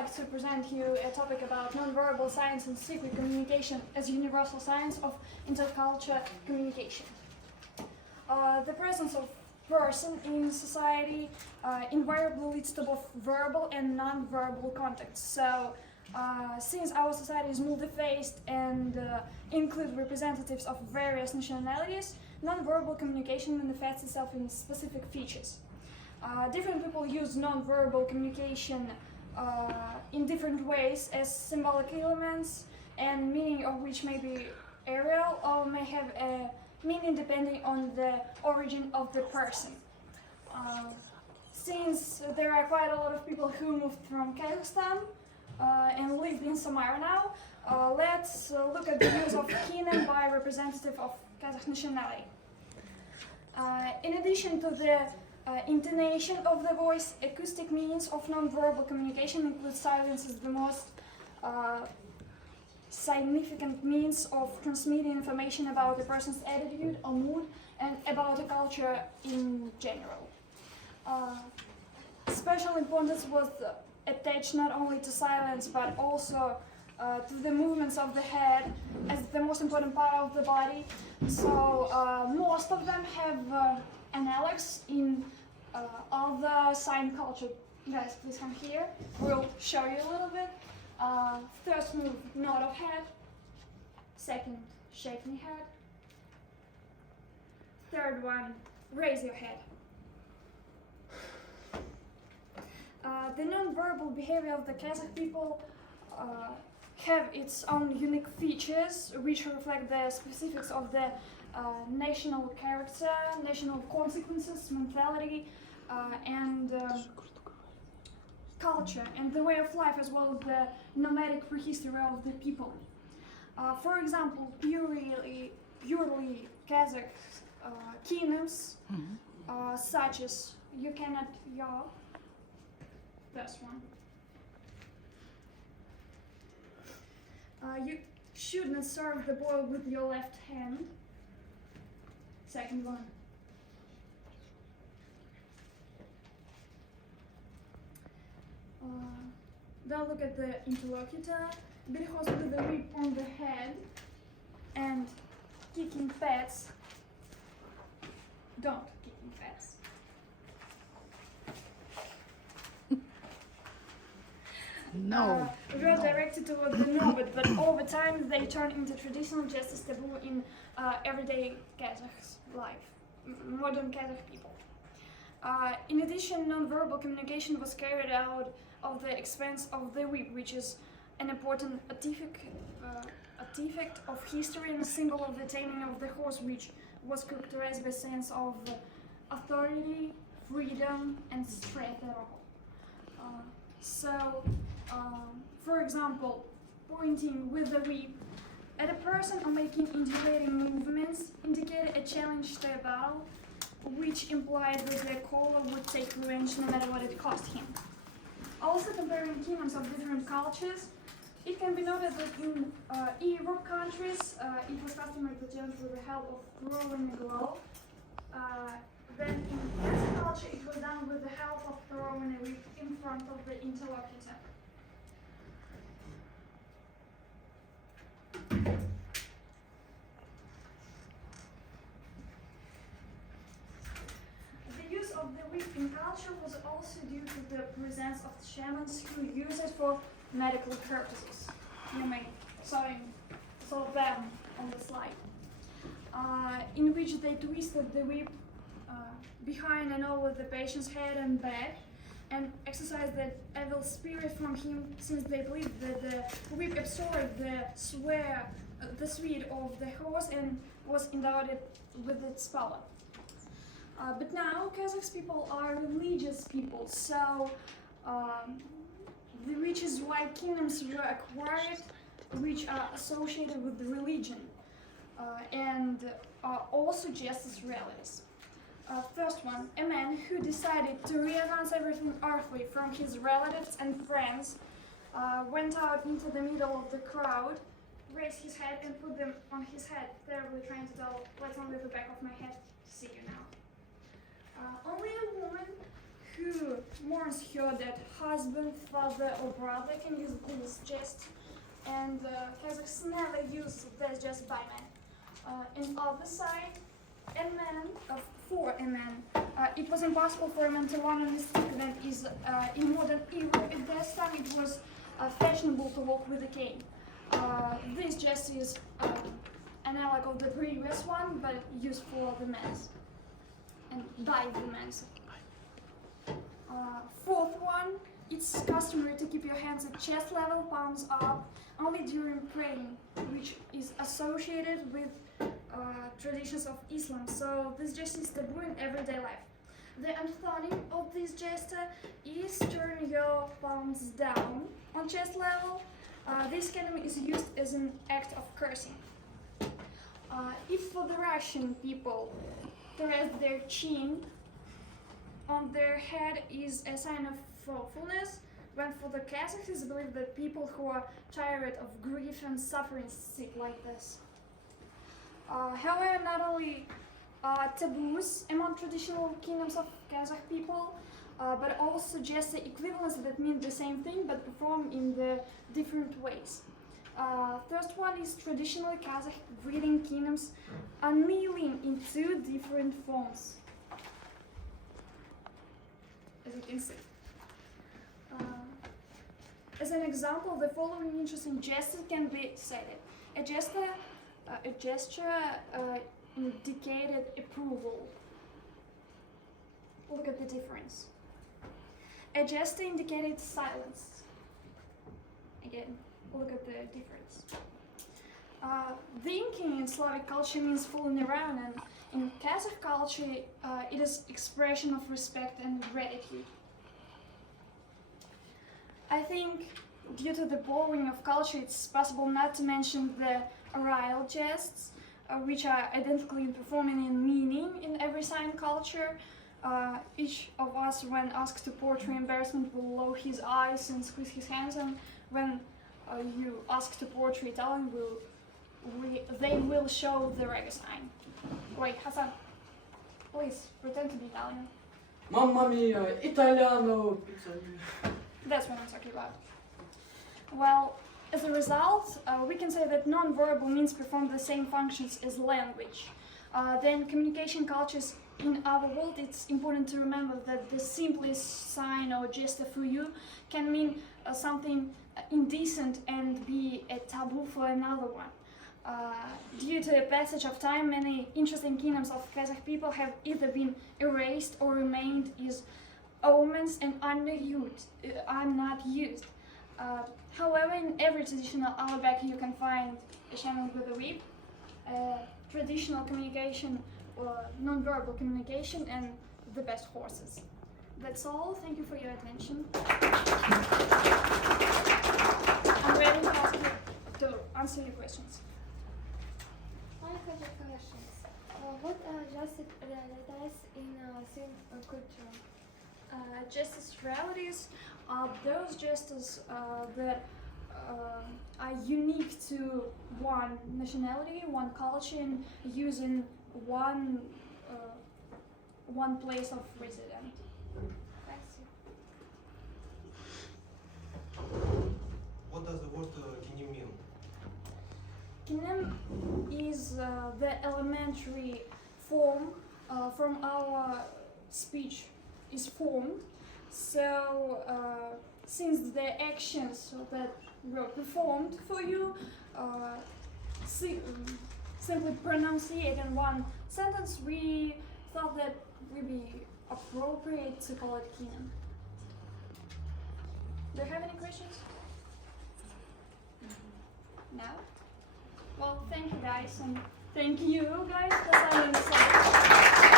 like to present you a topic about nonverbal science and secret communication as universal science of intercultural communication. The presence of person in society invariably leads to both verbal and non-verbal contacts. So, since our society is multi-faced and include representatives of various nationalities, non-verbal communication manifests itself in specific features. Different people use non-verbal communication in different ways as symbolic elements, and meaning of which may be aerial or may have a meaning depending on the origin of the person. Since there are quite a lot of people who moved from Kazakhstan and live in Samara now, let's look at the use of kinem by a representative of Kazakh nationality. In addition to the intonation of the voice, acoustic means of non-verbal communication include silence as the most significant means of transmitting information about a person's attitude or mood and about a culture in general. Special importance was attached not only to silence but also to the movements of the head as the most important part of the body. So most of them have analogs in other sign culture. Guys, please come here. We'll show you a little bit. First move, nod of head. Second, shaking head. Third one, raise your head. The non-verbal behavior of the Kazakh people have its own unique features which reflect the specifics of the national character, national consequences, mentality, and culture, and the way of life, as well as the nomadic prehistory of the people. For example, purely Kazakh kinems, such as you cannot yaw, first one. You should not serve the boil with your left hand, second one. Then look at the interlocutor. Because with the whip on the head and kicking pets. Don't kicking pets. No. We are directed toward the nomad, but over time they turn into traditional justice taboo in everyday Kazakh life, modern Kazakh people. In addition, non-verbal communication was carried out of the expense of the whip, which is an important artifact of history and a symbol of the taming of the horse, which was characterized by a sense of authority, freedom, and strength at all. For example, pointing with the whip at a person or making undulating movements indicated a challenge to a battle, which implied that the caller would take revenge no matter what it cost him. Also, comparing kinems of different cultures, it can be noted that in Europe countries, it was customary to jump with the help of throwing a glove. Then in Kazakh culture, it was done with the help of throwing a whip in front of the interlocutor. The use of the whip in culture was also due to the presence of shamans who use it for medical purposes. You may saw them on the slide, in which they twisted the whip behind and over the patient's head and back, and exorcised the evil spirit from him, since they believed that the whip absorbed the sweat of the horse and was endowed with its power. But now Kazakh people are religious people, so which is why kinems were acquired, which are associated with the religion and are also just as realities. First one, a man who decided to renounce everything earthly from his relatives and friends went out into the middle of the crowd, raised his head and put them on his head, terribly trying to tell what's on the back of my head to see you now. Only a woman who mourns her dead husband, father, or brother can use this jest, and Kazakhs never use this jest by men. On the other side, for a man, it was impossible for a man to learn and stick that is in modern era. At this time, it was fashionable to walk with a cane. This jest is analog of the previous one, but used for the men's and by the men's. Fourth one, it's customary to keep your hands at chest level, palms up, only during praying, which is associated with traditions of Islam. So this gesture is taboo in everyday life. The antonym of this gesture is turn your palms down on chest level. This kind is used as an act of cursing. If for the Russian people, to rest their chin on their head is a sign of thoughtfulness, when for the Kazakhs it's believed that people who are tired of grief and suffering sit like this. However, not only taboos among traditional kingdoms of Kazakh people, but also just the equivalents that mean the same thing but performed in the different ways. First one is traditionally Kazakh breeding kingdoms are kneeling in two different forms, as you can see. As an example, the following interesting gestures can be cited. A gesture indicated approval. Look at the difference. A gesture indicated silence. Again, look at the difference. Winking in Slavic culture means fooling around, and in Kazakh culture, it is expression of respect and gratitude. I think due to the borrowing of culture, it's possible not to mention the oral gests, which are identically in performing and meaning in every sign culture. Each of us, when asked to portray embarrassment, will lower his eyes and squeeze his hands, and when you ask to portray Italian, they will show the rega sign. Wait, Hasan, please pretend to be Italian. Mamma mia, Italiano, pizza. That's what I'm talking about. Well, as a result, we can say that non-verbal means perform the same functions as language. Then communication cultures in our world, it's important to remember that the simplest sign or gesture for you can mean something indecent and be a taboo for another one. Due to the passage of time, many interesting kingdoms of Kazakh people have either been erased or remained as omens and are not used. However, in every traditional alabak you can find a shaman with a whip, traditional communication or non-verbal communication, and the best horses. That's all. Thank you for your attention. I'm ready to answer your questions. I have a question. What are justice realities in culture? Justice realities are those justices that are unique to one nationality, one culture, and using one place of residence. What does the word kinim mean? Kinem is the elementary form from our speech is formed. So since the actions that were performed for you, simply pronunciate in one sentence, we thought that would be appropriate to call it kinem. Do you have any questions? No? Well, thank you guys, and thank you guys, because I am so